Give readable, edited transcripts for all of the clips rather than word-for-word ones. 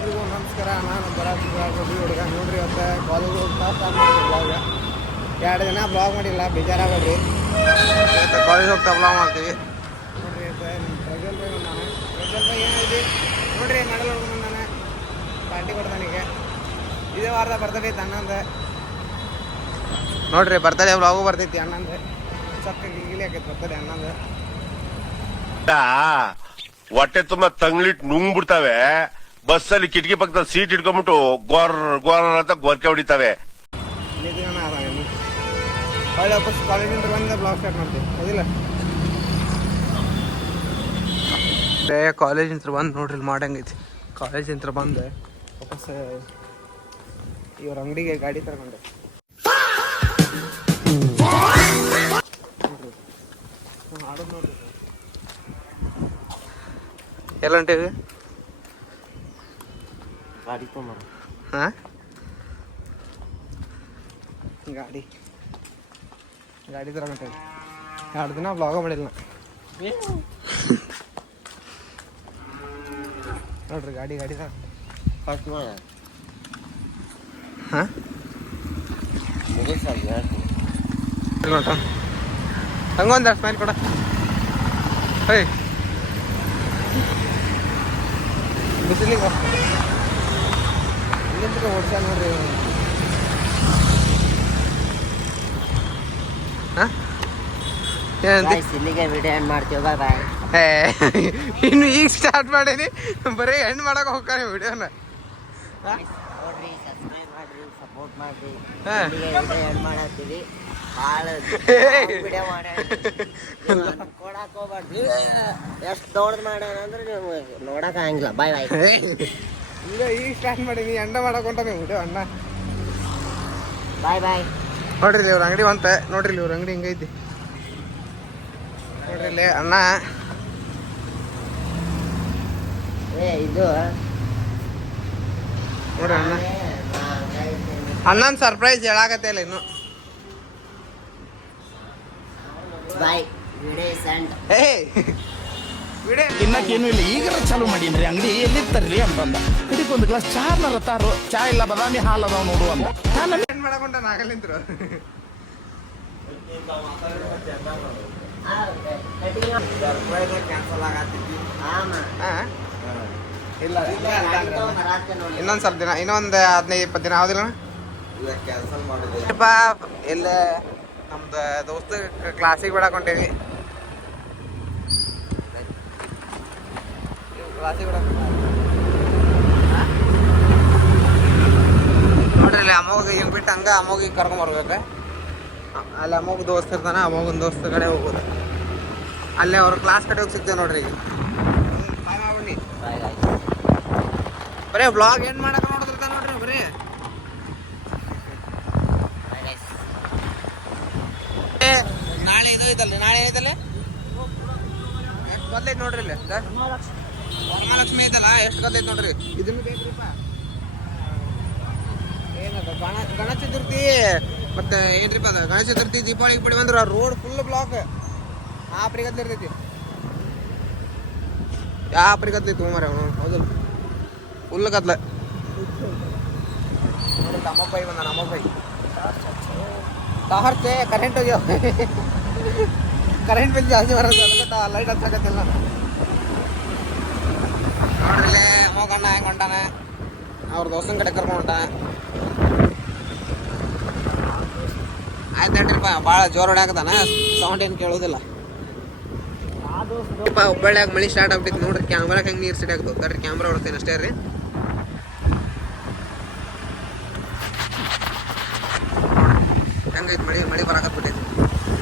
ಎಲ್ರಿಗೂ ನಮಸ್ಕಾರ. ನಾನು ಬರಾಜ್ ಹುಡುಗ ನೋಡ್ರಿ. ಇವತ್ತು ಕಾಲೇಜ್ ಹೋಗ್ತಾ ಸ್ಟಾರ್ಟ್ ಮಾಡ್ತೀವಿ ಬ್ಲಾಗ್. 2 ದಿನ ಬ್ಲಾಗ್ ಮಾಡಿಲ್ಲ, ಬೇಜಾರಾಗೋದ್ರಿ. ಇವತ್ತು ಕಾಲೇಜ್ ಹೋಗ್ತಾ ಬ್ಲಾಗ್ ಮಾಡ್ತೀವಿ ನೋಡ್ರಿ. ಪ್ರಜ್ವಲ್ ಬೈ ಬಂದಾನೆ. ಪ್ರಜ್ವಲ್ ಬೈ ಏನಿದೆ ನೋಡ್ರಿ, ಮೆಡಲ್ ಹೊಡ್ಕೊಂಡು ಬಂದಾನೆ. ಪಾರ್ಟಿ ಕೊಡ್ತಾನೀಗ. ಇದೇ ವಾರದ ಬರ್ತಡೇ ಐತೆ ಅಣ್ಣಂದು ನೋಡ್ರಿ. ಬರ್ತಡೇ ಬ್ಲಾಗು ಬರ್ತೈತಿ ಅಣ್ಣಂದು. ಸಕ್ಕ ಗಿಲಿ ಆಕೈತಿ ಬರ್ತಡೇ ಅಣ್ಣಂದು. ಹೊಟ್ಟೆ ತುಂಬಾ ತಂಗ್ಲಿಟ್ ನುಂಗ್ಬಿಡ್ತಾವೆ. ಬಸ್ಸಲ್ಲಿ ಕಿಟಕಿ ಪಕ್ಕದಲ್ಲಿ ಸೀಟ್ ಇಟ್ಕೊಂಡ್ಬಿಟ್ಟು ಗೋರ್ ಗೋರ್ ಅಂತ ಗೊರ್ಕೆ ಹೊಡಿತಾವೆ. ಒಳ್ಳೆ ವಾಪಸ್ ಕಾಲೇಜಿಂದ ಬಂದ ಬ್ಲಾಗ್ ಸ್ಟಾರ್ಟ್ ಮಾಡ್ತೀವಿ ಹೌದಿಲ್ಲ. ಕಾಲೇಜಿಂದ ಬಂದು ನೋಡ್ರಿ ಇಲ್ಲಿ ಮಾಡಂಗೈತಿ. ಕಾಲೇಜಿಂದ ಬಂದು ವಾಪಸ್ ಇವ್ರ ಅಂಗಡಿಗೆ ಗಾಡಿ ತಗೊಂಡೆ ಆಡೋದು ನೋಡ್ರಿ. ಎಲ್ಲ ಹೊಂಟೇವಿ ಗಾಡಿ ತೊಗೊಂಬ. ಹಾಂ, ಗಾಡಿ ತರ ಹೊಂಟೇವಿ. 2 ದಿನ ಬ್ಲಾಗ ಮಾಡಿಲ್ಲ ನೋಡ್ರಿ. ಗಾಡಿ ತರ ಹಾಂ ಹಂಗೊಂದು ಸ್ಮೈಲ್ ಕೊಡ. ಹೇ ಬಿಸಿಲಿಗೆ ಇಲ್ಲಿಂದ ಓಡ್ಸ ನೋಡ್ರಿ. ಇಲ್ಲಿಗೆ ವಿಡಿಯೋ ಎಂಡ್ ಮಾಡ್ತೀವಿ. ಬಾಯ್ ಬಾಯ್. ಇನ್ನು ಈಗ ಸ್ಟಾರ್ಟ್ ಮಾಡೀನಿ, ಬರೀ ಎಂಡ್ ಮಾಡಕ್ಕೆ ಹೋಗ್ತಾನೆ ವಿಡಿಯೋನ. ನೋಡ್ರಿ, ಸಬ್ಸ್ಕ್ರೈಬ್ ಮಾಡ್ರಿ, ಸಪೋರ್ಟ್ ಮಾಡ್ರಿ. ವಿಡಿಯೋ ಎಂಡ್ ಮಾಡತ್ತೀವಿ. ಭಾಳ ವಿಡಿಯೋ ಕೊಡಕ್ಕೆ ಹೋಗ್ಬಾರ್ದು. ಎಷ್ಟು ದೊಡ್ಡದು ಮಾಡೋಣ ಅಂದ್ರೆ ನೀವು ನೋಡಕ್ಕೆ ಆಗಂಗಿಲ್ಲ. ಬಾಯ್ ಬಾಯ್. ಈಗ ಸ್ಟಾರ್ಟ್ ಮಾಡೀನಿ, ಎಂಡ ಮಾಡಕ್ಕೆ ಹೊಂಟಾನೆ ವಿಡಿಯೋ ಅಣ್ಣ. ಬಾಯ್ ಬಾಯ್. ನೋಡ್ರಿ ಇವ್ರ ಅಂಗಡಿ ಬಂತ. ನೋಡ್ರಿ ಇವ್ರ ಅಂಗಡಿ ಹಿಂಗೈತಿ ನೋಡ್ರಿ ಇಲ್ಲಿ ಅಣ್ಣ. ಇದು ನೋಡ್ರಿ ಅಣ್ಣ, ಅಣ್ಣನ ಸರ್ಪ್ರೈಸ್ ಹೇಳಾಕತ್ತೆ ಇಲ್ಲ ಇನ್ನು. ಬಾಯ್. Video send. ತಿನ್ನಕ್ಕೇನು ಇಲ್ಲ, ಈಗ ಚಾಲು ಮಾಡೀನ್ರಿ ಅಂಗಡಿ. ಎಲ್ಲಿರ್ತಾರ್ರಿ ಅಂತಂದ. ಇದಕ್ಕೆ ಒಂದು ಗ್ಲಾಸ್ ಚಾರ್ನರ ತಾರು. ಚಾ ಇಲ್ಲ, ಬಾದಾಮಿ ಹಾಲು ಅದಾವ ನೋಡು ಅಂದ. ಏನ್ ಮಾಡಕೊಂಡ ನಾಗಲಿಂದ್ರು ಕ್ಯಾನ್ಸಲ್ ಆಗತ್ತಿದ್ವಿ. ಇಲ್ಲ ಇನ್ನೊಂದು ಸ್ವಲ್ಪ ದಿನ, ಇನ್ನೊಂದು 15-20 ದಿನ ಆಗೋದಿಲ್ಲ. ಕ್ಯಾನ್ಸಲ್ ಮಾಡಿದ್ವಿ. ಎಲ್ಲ ನಮ್ದು ದೋಸ್ತ ಕ್ಲಾಸಿಗೆ ಬಿಡಕ್ಕೆ ಹೊಂಟೀವಿ. ಕ್ಲಾಸಿಗೆ ನೋಡ್ರಿ ಇಲ್ಲಿ ಅಮ್ಮಗ ಹಿಂಗೆ ಬಿಟ್ಟು ಹಂಗೆ ಅಮ್ಮಗಿಗೆ ಕರ್ಕೊಂಬರ್ಬೇಕು. ಅಲ್ಲಿ ಅಮ್ಮಗ ದೋಸ್ತ ಇರ್ತಾನೆ, ಅಮ್ಮಗನ ದೋಸ್ತ ಕಡೆ ಹೋಗೋದು. ಅಲ್ಲೇ ಅವ್ರ ಕ್ಲಾಸ್ ಕಡೆ ಹೋಗಿ ಸಿಗ್ತೇವೆ ನೋಡ್ರಿ. ಈಗ ಬರೀ ಬ್ಲಾಗ್ ಏನ್ ಮಾಡಕ್ಕೆ ನೋಡಿದಿರ್ತಾನೆ ನೋಡ್ರಿ. ಬರೀ ನಾಳೆ ಇದು ಐತಲ್ರಿ, ನಾಳೆ ಐತಲ್ಲ ಎಷ್ಟು ಗದ್ದೈತೆ ನೋಡ್ರಿ. ಇಲ್ಲಿ ವರಮಹಾಲಕ್ಷ್ಮಿ ಐತಲ್ಲ, ಎಷ್ಟು ಗದ್ದೈತೆ ನೋಡ್ರಿ. ಇದನ್ನು ಬೇಕ್ರಿಪ್ಪ. ಏನದ ಗಣೇಶ ಚತುರ್ಥಿ ಮತ್ತೆ ಏನ್ರಿಪ್ಪ ಅದ ಗಣೇಶ ಚತುರ್ಥಿ, ದೀಪಾವಳಿ ಪಡಿ ಬಂದ್ರೆ ರೋಡ್ ಫುಲ್ ಬ್ಲಾಕ್. ಆಪ್ರಿಗತ್ಲೆ ಇರ್ತೈತಿ, ಆಪ್ರಿಗತ್ಲೈತಿ ಮರ ಅವನು. ಹೌದಲ್ಲ, ಫುಲ್ ಕತ್ಲೆ. ನೋಡಿ ಅಮ್ಮಬ್ಬಾಯಿ ಬಂದ. ಅಮ್ಮಬ್ಬಾಯಿ ತಾಹರ್ತೆ ಕರೆಂಟ್ ಹೋಗ್ಯಾವ. ಕರೆಂಟ್ ಬಿಲ್ ಜಾಸ್ತಿ ಬರೋದು, ಅದಕ್ಕೆ ಲೈಟ್ ಹಚ್ಚಾಕತ್ತಿಲ್ಲ. ನೋಡ್ರಿ ಅಮ್ಮಗಣ್ಣ ಹೆಂಗೆ ಹೊಂಟಾನೆ, ಅವ್ರ ದೋಸ್ತನ ಕಡೆ ಕರ್ಕೊಂಡು ಹೊಂಟಾನೆ. ಆಯ್ತು ಹೇಳ್ರಿಪ್ಪ, ಭಾಳ ಜೋರು ಹೊಡ್ಯಾಕತ್ತಾನ, ಸೌಂಡ್ ಏನು ಕೇಳೋದಿಲ್ಲ. ಹುಬ್ಬಳ್ಳಿಯಾಗ ಮಳೆ ಸ್ಟಾರ್ಟ್ ಆಗ್ಬಿಟ್ಟಿತ್ತು ನೋಡ್ರಿ. ಕ್ಯಾಮ್ರಾಕ್ಕೆ ಹೆಂಗೆ ನೀರು ಸಿಡಿ ಆಗ್ತದೆ ನೋಡ್ರಿ. ಕ್ಯಾಮ್ರಾ ಹೊಡ್ತೇನೆ ಅಷ್ಟೇ ರೀ. ಹೆಂಗೈತೆ ಮಳೆ? ಮಳೆ ಬರಾಕತ್ಬಿಟ್ಟೈತಿ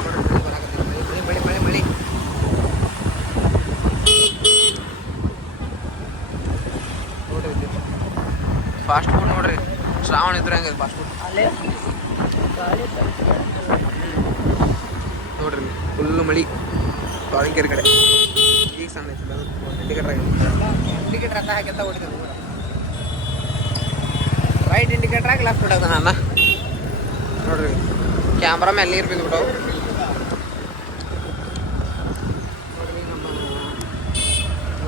ನೋಡ್ರಿ. ಮಳೆ ಬರಾಕತ್ತೈತಿ. ಮಳೆ ಮಳೆ ಮಳೆ ನೋಡ್ರಿ. ಫಾಸ್ಟ್ ಫುಡ್ ನೋಡ್ರಿ, ಶ್ರಾವಣ ಇದ್ರೆ ಹಂಗೆ ಫಾಸ್ಟ್ ಫುಡ್ ನೋಡ್ರಿ. ಫುಲ್ಲು ಮಳೆ ಬಾವಿಕೆರೆ ಕಡೆ. ಈಗ ಸಣ್ಣ ಐತಿ ಇಂಡಿಕೇಟರ್ ಇಂಡಿಕೇಟರ್ ಎಲ್ಲ ಹಾಕಿಂತ ಹೊಡಿತಾನೆ. ರೈಟ್ ಇಂಡಿಕೇಟರ್ ಆಗಿ ಲೆಫ್ಟ್ ಹೊಡೋದ ನಾನು ನೋಡ್ರಿ. ಕ್ಯಾಮ್ರಾ ಮೇಲೆ ನೀರು ಬಿದ್ದುಬಿಟ್ಟವು ನೋಡ್ರಿ. ನಮ್ಮ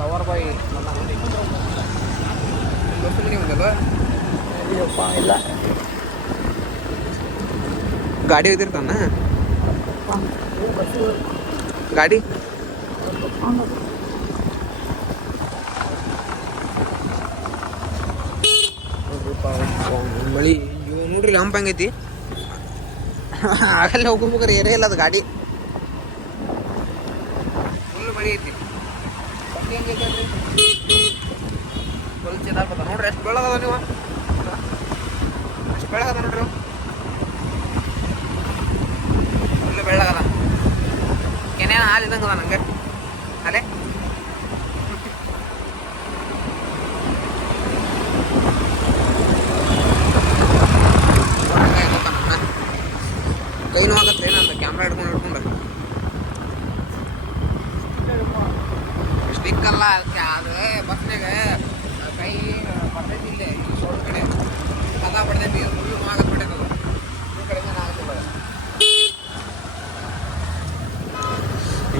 ಲವರ್ ಬಾಯ್ ದೋಸ್ತ ಮನೆ ಒಂದಲ್ಲ ಇಲ್ಲ ಗಾಡಿ ಒಯ್ದಿರ್ತಾನ ಗಾಡಿ ಮಳಿ ನೋಡ್ರಿ ಹಂಪ ಹಂಗೈತಿ ಆಗಲ್ಲ ಹೋಗ್ಬೇಕಾರೆ ಏನೇ ಇಲ್ಲ ಅದು ಗಾಡಿ ಫುಲ್ ಮಳಿ ಐತಿ ಫುಲ್ ಚೆನ್ನಾಗ್ತದ ನೋಡ್ರಿ ಎಷ್ಟು ಬೆಳಗದ ನೀವು ಎಷ್ಟು ಬೆಳಗದ ನೋಡ್ರಿ ಫುಲ್ ಬೆಳ್ಳಗದ ಏನೇನು ಹಾಲು ಇದ್ದಂಗದ ನಂಗೆ ಅದೇ ಕೈ ನೋವಾಗತ್ತೆ ಏನಂತ ಕ್ಯಾಮ್ರಾ ಹಿಡ್ಕೊಂಡು ಸ್ಟಿಕ್ ಅಲ್ಲ ಅದು ಬಸ್ನಾಗ ಕೈ ಬರ್ತೈತಿ ಇಲ್ಲೇ ಈ ಸೋಳು ಕಡೆ ಕದ ಬಡ್ದೈತಿ ಫುಲ್ ನೋವಾಗತ್ತೆ ಬಿಟ್ಟೈತದ ಈ ಕಡೆಯಿಂದ ಆಗತ್ತಿಲ್ಲ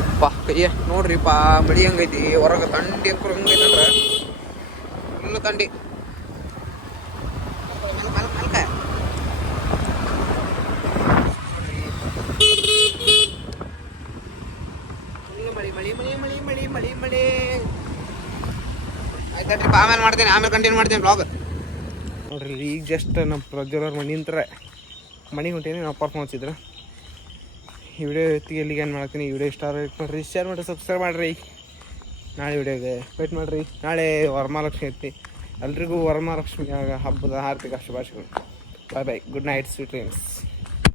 ಇಪ್ಪ ಕೈಯ ನೋಡ್ರಿಪ್ಪ ಮಳಿ ಹಂಗೈತಿ ಹೊರಗೆ ತಂಡಿ ಎಕ್ಕರು ಹಂಗೈತಂದ್ರೆ ಫುಲ್ ತಂಡಿ ಮಲ್ಕ ಮಳಿ ಆಯ್ತಾಡ್ರಿಪ್ಪ ಆಮೇಲೆ ಮಾಡ್ತೀನಿ ಆಮೇಲೆ ಕಂಟಿನ್ಯೂ ಮಾಡ್ತೀನಿ ಬ್ಲಾಗ್ ನೋಡ್ರಿ ಈಗ ಜಸ್ಟ್ ನಮ್ಮ ಪ್ರಜ್ವಲವ್ರ ಮನೆ ನಿಂತ್ರೆ ಮನೆಗೆ ಹೊಂಟೀನಿ ನಾವು ಪರ್ಫಾರ್ಮೆನ್ಸ್ ಇದ್ರೆ ಈ ವಿಡಿಯೋ ಎತ್ತಿಗೆ ಎಲ್ಲಿಗೆ ಏನು ಮಾಡ್ತೀನಿ ಈ ವಿಡಿಯೋ ಇಷ್ಟ ಮಾಡಿರಿ ಶೇರ್ ಮಾಡಿರಿ ಸಬ್ಸ್ಕ್ರೈಬ್ ಮಾಡಿರಿ ನಾಳೆ ವಿಡಿಯೋಗೆ ವೇಟ್ ಮಾಡಿರಿ ನಾಳೆ ವರಮಹಾಲಕ್ಷ್ಮಿ ಐತಿ ಎಲ್ರಿಗೂ ವರಮಹಾಲಕ್ಷ್ಮಿ ಹಬ್ಬದ ಹಾರ್ದಿಕ ಶುಭಾಶಯಗಳು bye bye good night sweet dreams